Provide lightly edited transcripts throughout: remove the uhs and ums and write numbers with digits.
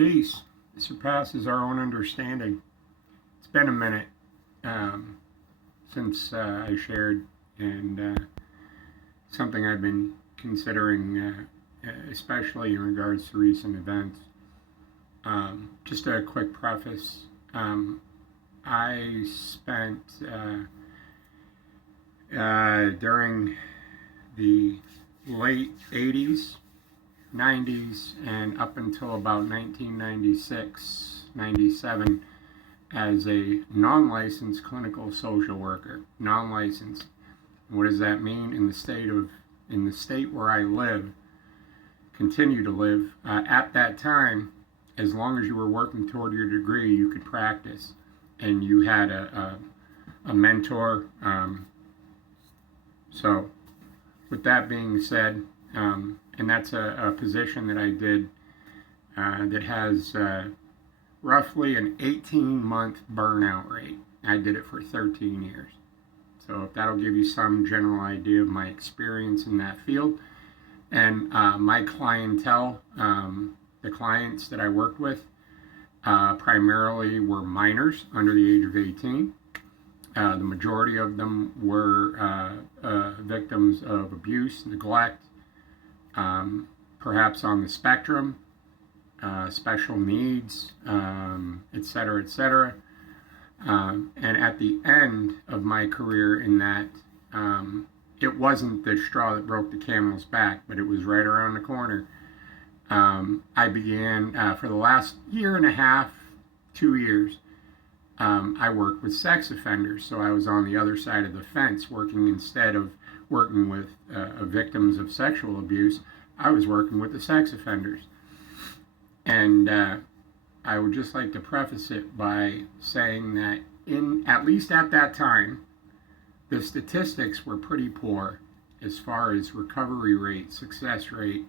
peace surpasses our own understanding. It's been a minute since I shared, and something I've been considering, especially in regards to recent events. Just a quick preface. I spent during the late 80s, 90s, and up until about 1996, 97 as a non-licensed clinical social worker. Non-licensed. What does that mean? In the state where I live, continue to live, at that time, as long as you were working toward your degree, you could practice, and you had a mentor. So, with that being said, and that's a position that I did that has roughly an 18-month burnout rate. I did it for 13 years. So if that'll give you some general idea of my experience in that field. And my clientele, the clients that I worked with, primarily were minors under the age of 18. The majority of them were victims of abuse, neglect, perhaps on the spectrum, special needs, etc., etc. And at the end of my career in that, it wasn't the straw that broke the camel's back, but it was right around the corner. I began, for the last year and a half, 2 years, I worked with sex offenders. So I was on the other side of the fence, working instead of working with victims of sexual abuse, I was working with the sex offenders. And I would just like to preface it by saying that at least at that time, the statistics were pretty poor as far as recovery rate, success rate,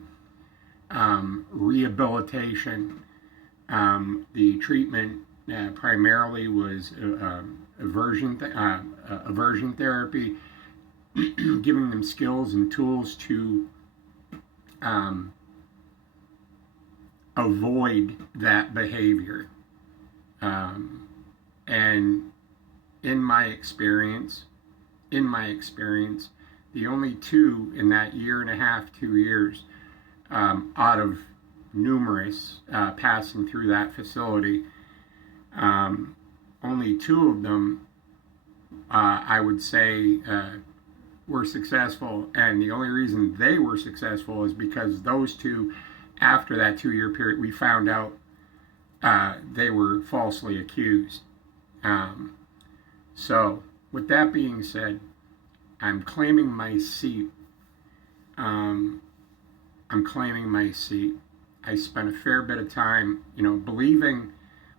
rehabilitation. The treatment primarily was aversion therapy, giving them skills and tools to avoid that behavior. And in my experience, the only two in that year and a half, 2 years, out of numerous passing through that facility, only two of them, I would say, were successful. And the only reason they were successful is because those two, after that 2-year period, we found out they were falsely accused. So, with that being said, I'm claiming my seat. I'm claiming my seat. I spent a fair bit of time, believing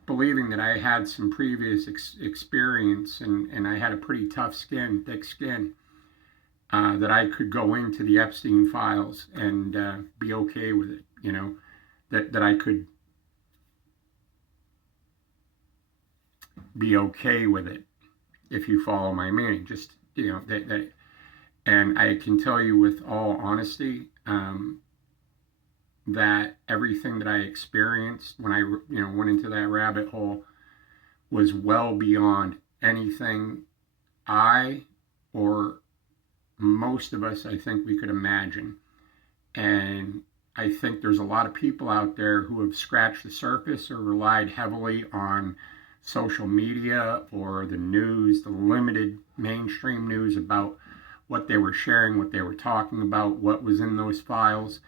that I had some previous experience and I had a pretty thick skin, that I could go into the Epstein files and be okay with it, that I could be okay with it, if you follow my meaning. Just, that, and I can tell you with all honesty, that everything that I experienced when I, went into that rabbit hole was well beyond anything I or most of us, I think, we could imagine. And I think there's a lot of people out there who have scratched the surface or relied heavily on social media or the news, the limited mainstream news about what they were sharing, what they were talking about, what was in those files.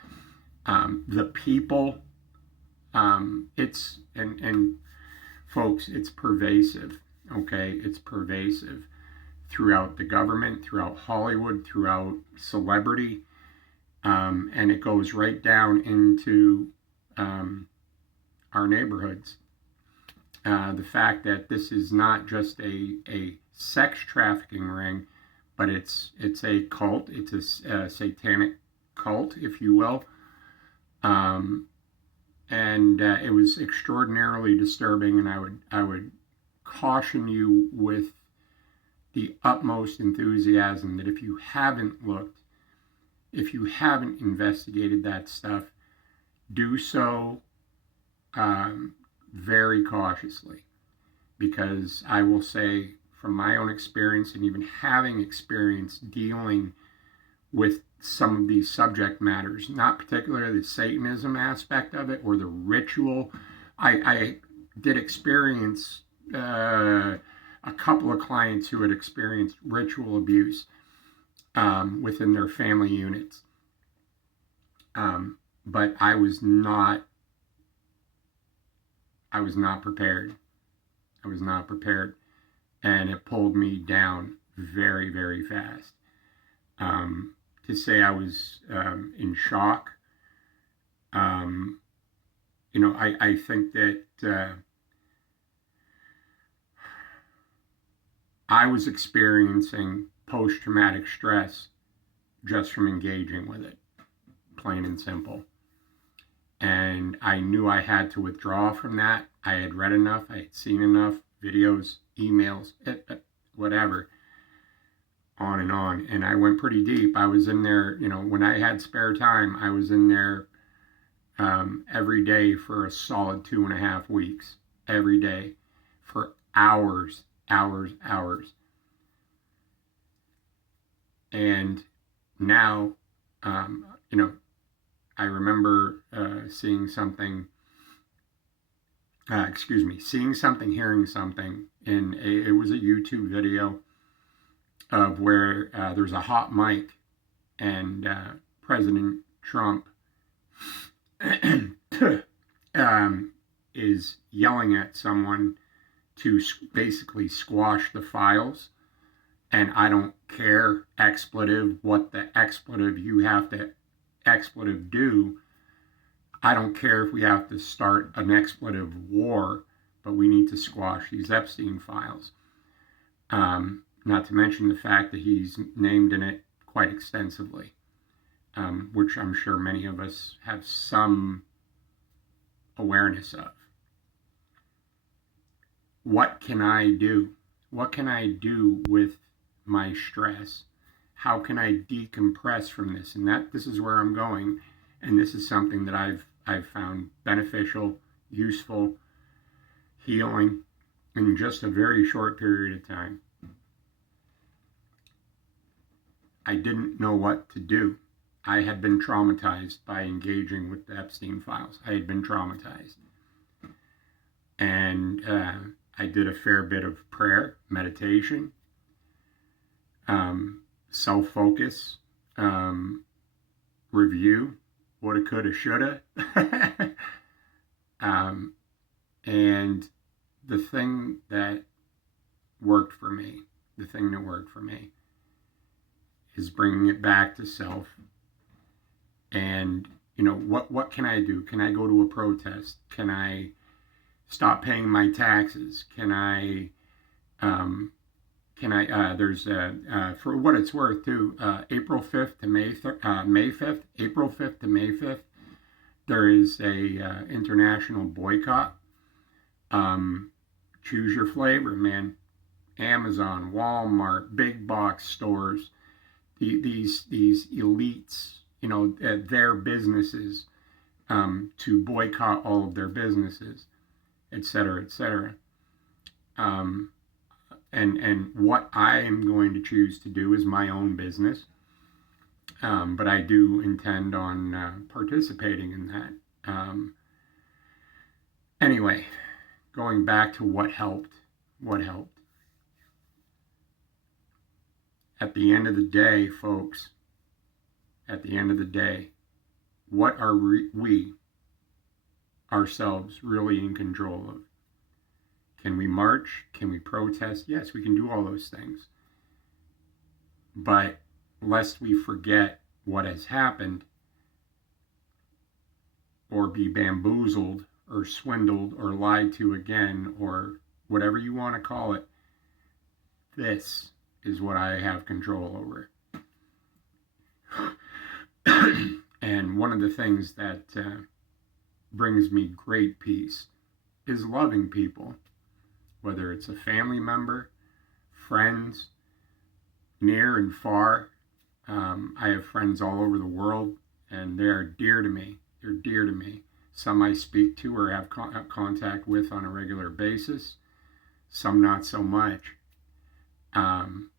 The people, and folks, it's pervasive, okay? It's pervasive throughout the government, throughout Hollywood, throughout celebrity, and it goes right down into our neighborhoods. The fact that this is not just a sex trafficking ring, but it's a cult. It's a satanic cult, if you will. And it was extraordinarily disturbing, and I would caution you with the utmost enthusiasm that if you haven't looked, if you haven't investigated that stuff, do so um, very cautiously, because I will say from my own experience, and even having experience dealing with some of these subject matters, not particularly the Satanism aspect of it or the ritual. I did experience a couple of clients who had experienced ritual abuse within their family units. But I was not prepared. I was not prepared. And it pulled me down very, very fast. To say I was in shock, I think that I was experiencing post-traumatic stress just from engaging with it, plain and simple. And I knew I had to withdraw from that. I had read enough, I had seen enough videos, emails, whatever, on and on. And I went pretty deep. I was in there, when I had spare time, I was in there every day for a solid 2.5 weeks, every day for hours, hours, hours. And now, I remember seeing something, hearing something it was a YouTube video of where there's a hot mic and President Trump is yelling at someone to basically squash the files. And I don't care what the expletive you have to do. I don't care if we have to start an expletive war, but we need to squash these Epstein files. Not to mention the fact that he's named in it quite extensively, which I'm sure many of us have some awareness of. What can I do? What can I do with my stress? How can I decompress from this? And this is where I'm going, and this is something that I've found beneficial, useful, healing in just a very short period of time. I didn't know what to do. I had been traumatized by engaging with the Epstein files. I had been traumatized. And I did a fair bit of prayer, meditation, self-focus, review, woulda, coulda, shoulda. And the thing that worked for me is bringing it back to self. And, what can I do? Can I go to a protest? Can I stop paying my taxes? Can I, there's, for what it's worth too, April 5th to May 5th, April 5th to May 5th, there is a international boycott. Choose your flavor, man. Amazon, Walmart, big box stores, these elites, their businesses, to boycott all of their businesses, etc., etc. And what I am going to choose to do is my own business, but I do intend on participating in that. Anyway, going back to what helped. At the end of the day, folks, what are we ourselves really in control of? Can we march? Can we protest? Yes, we can do all those things. But lest we forget what has happened, or be bamboozled or swindled or lied to again, or whatever you want to call it, this is what I have control over. And one of the things that brings me great peace is loving people, whether it's a family member, friends, near and far. I have friends all over the world, and they are dear to me. They're dear to me. Some I speak to or have contact with on a regular basis, some not so much. Um,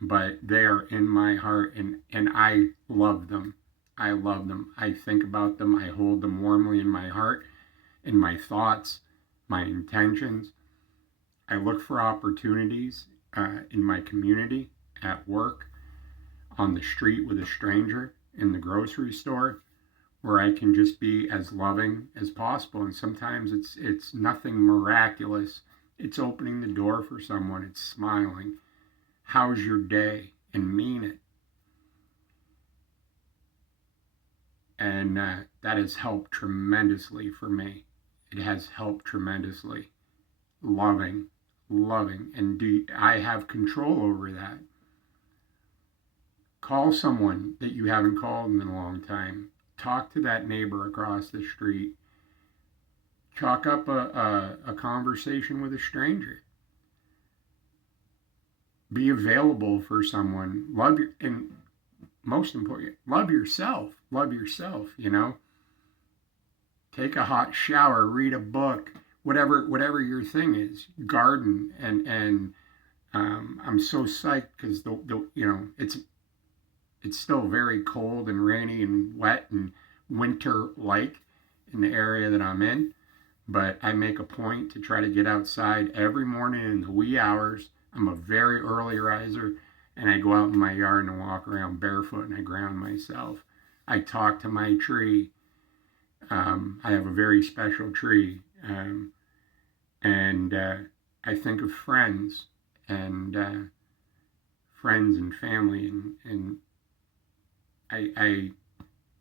but they are in my heart, and I love them. I love them. I think about them. I hold them warmly in my heart, in my thoughts, my intentions. I look for opportunities in my community, at work, on the street with a stranger, in the grocery store, where I can just be as loving as possible. And sometimes it's nothing miraculous. It's opening the door for someone. It's smiling. How's your day? And mean it. And that has helped tremendously for me. It has helped tremendously. Loving, loving, and I have control over that. Call someone that you haven't called in a long time. Talk to that neighbor across the street. Chalk up a conversation with a stranger. Be available for someone. And most important, love yourself. Love yourself, Take a hot shower, read a book, whatever your thing is. Garden, and I'm so psyched because it's still very cold and rainy and wet and winter-like in the area that I'm in. But I make a point to try to get outside every morning in the wee hours. I'm a very early riser, and I go out in my yard and walk around barefoot and I ground myself. I talk to my tree. I have a very special tree. And I think of friends and family, and I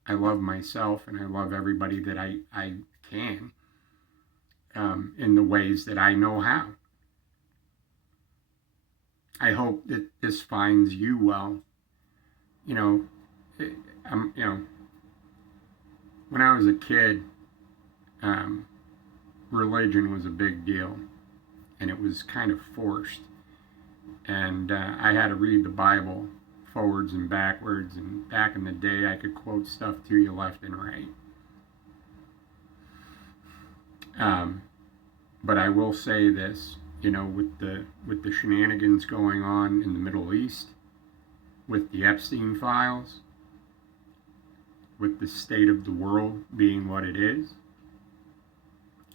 love myself, and I love everybody that I can, in the ways that I know how. I hope that this finds you well. I'm, when I was a kid, religion was a big deal, and it was kind of forced. And I had to read the Bible forwards and backwards, and back in the day I could quote stuff to you left and right. But I will say this, with the shenanigans going on in the Middle East, with the Epstein files, with the state of the world being what it is,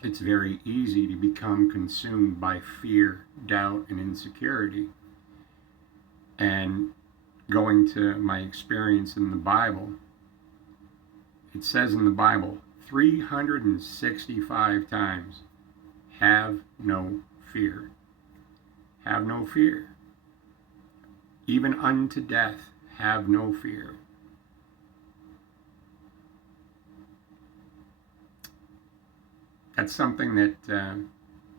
it's very easy to become consumed by fear, doubt, and insecurity. And going to my experience in the Bible, it says in the Bible 365 times, have no fear. Have no fear. Even unto death, have no fear. That's something that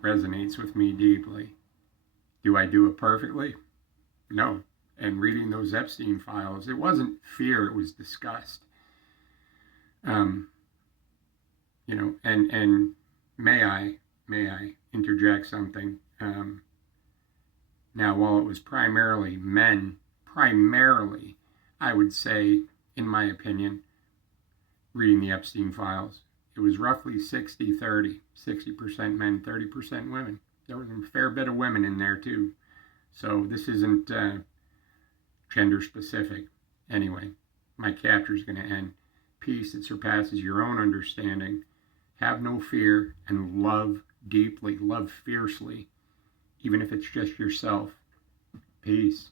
resonates with me deeply. Do I do it perfectly? No. And reading those Epstein files, it wasn't fear, it was disgust. And may I interject something? Now, while it was primarily men, I would say, in my opinion, reading the Epstein files, it was roughly 60-30, 60% men, 30% women. There was a fair bit of women in there too. So this isn't gender specific. Anyway, my chapter is going to end. Peace that surpasses your own understanding. Have no fear, and love deeply, love fiercely, even if it's just yourself. Peace.